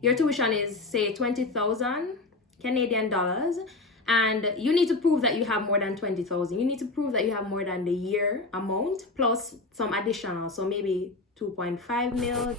your tuition is say 20,000 Canadian dollars, and you need to prove that you have more than 20,000. You need to prove that you have more than the year amount plus some additional, so maybe 2.5 mil.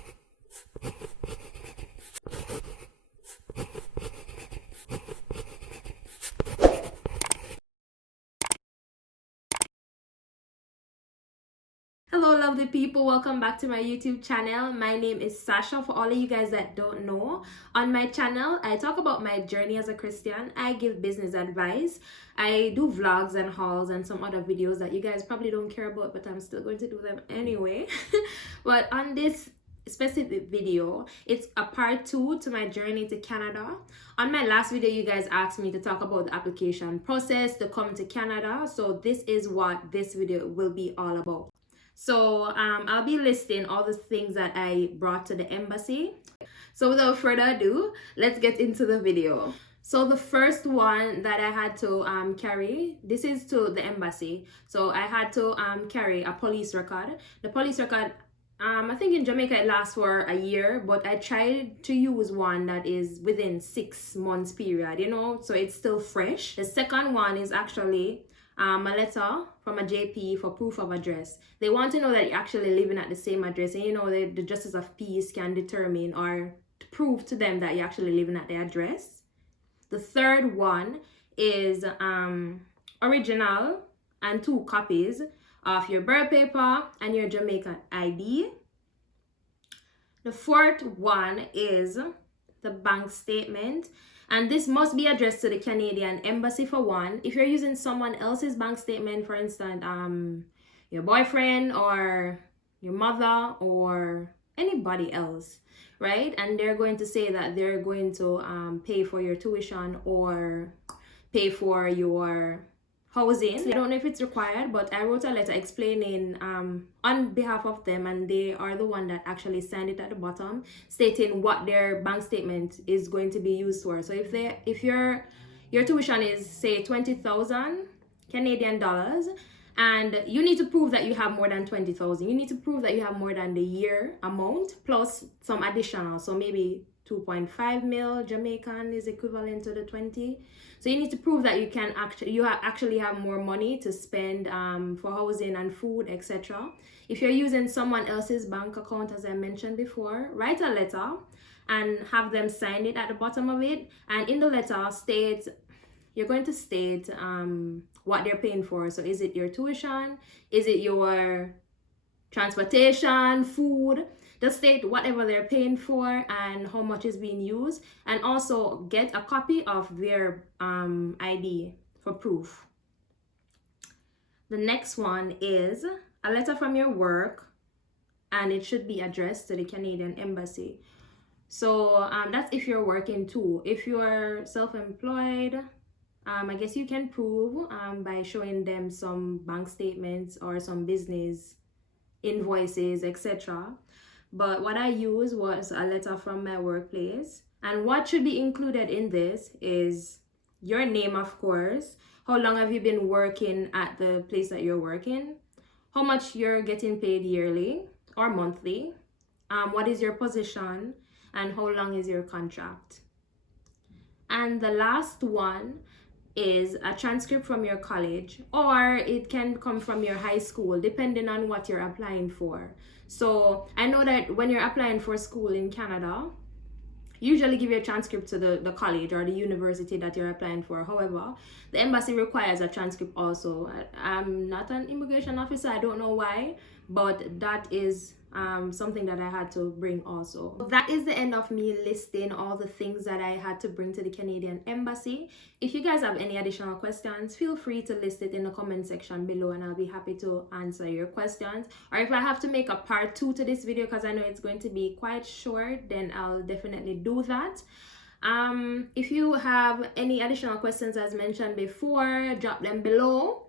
Hello lovely people, welcome back to my YouTube channel. My name is Sasha. For all of you guys that don't know, on my channel I talk about my journey as a Christian. I give business advice, I do vlogs and hauls and some other videos that you guys probably don't care about, but I'm still going to do them anyway. But on this specific video, it's a part 2 to my journey to Canada. On my last video, you guys asked me to talk about the application process to come to Canada, so this is what this video will be all about. So I'll be listing all the things that I brought to the embassy. So without further ado, let's get into the video. So the first one that I had to carry, this is to the embassy. So I had to carry a police record. The police record, I think in Jamaica it lasts for a year, but I tried to use one that is within 6 months period, you know, so it's still fresh. The second one is actually a letter from a JP for proof of address. They want to know that you're actually living at the same address, and you know the Justice of Peace can determine or prove to them that you're actually living at the address. The third one is original and 2 copies of your birth paper and your Jamaican ID. The fourth one is the bank statement, and this must be addressed to the Canadian embassy for one. If you're using someone else's bank statement, for instance, your boyfriend or your mother or anybody else, right? And they're going to say that they're going to pay for your tuition or pay for your housing. I don't know if it's required, but I wrote a letter explaining on behalf of them, and they are the one that actually signed it at the bottom, stating what their bank statement is going to be used for. So if your tuition is say 20,000 Canadian dollars, and you need to prove that you have more than 20,000. You need to prove that you have more than the year amount plus some additional, so maybe 2.5 mil Jamaican is equivalent to the 20. So you need to prove that you can actually have more money to spend for housing and food, etc. If you're using someone else's bank account, as I mentioned before, write a letter and have them sign it at the bottom of it. And in the letter, you're going to state what they're paying for. So is it your tuition? Is it your transportation, food? Just state whatever they're paying for and how much is being used, and also get a copy of their ID for proof. The next one is a letter from your work, and it should be addressed to the Canadian embassy. So that's if you're working too. If you're self-employed, I guess you can prove by showing them some bank statements or some business invoices, etc. But what I used was a letter from my workplace, and what should be included in this is your name, of course. How long have you been working at the place that you're working? How much you're getting paid yearly or monthly? What is your position, and how long is your contract? And the last one is a transcript from your college, or it can come from your high school, depending on what you're applying for. So I know that when you're applying for school in Canada, usually give your transcript to the college or the university that you're applying for. However, the embassy requires a transcript also. I'm not an immigration officer, I don't know why, but that is something that I had to bring also. That is the end of me listing all the things that I had to bring to the Canadian embassy. If you guys have any additional questions, feel free to list it in the comment section below, and I'll be happy to answer your questions. Or if I have to make a part 2 to this video, because I know it's going to be quite short, then I'll definitely do that. If you have any additional questions as mentioned before, drop them below.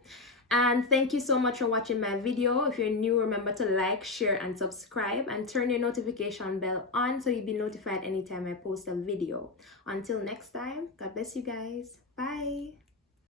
And thank you so much for watching my video. If you're new, remember to like, share, and subscribe, and turn your notification bell on so you'll be notified anytime I post a video. Until next time, God bless you guys. Bye.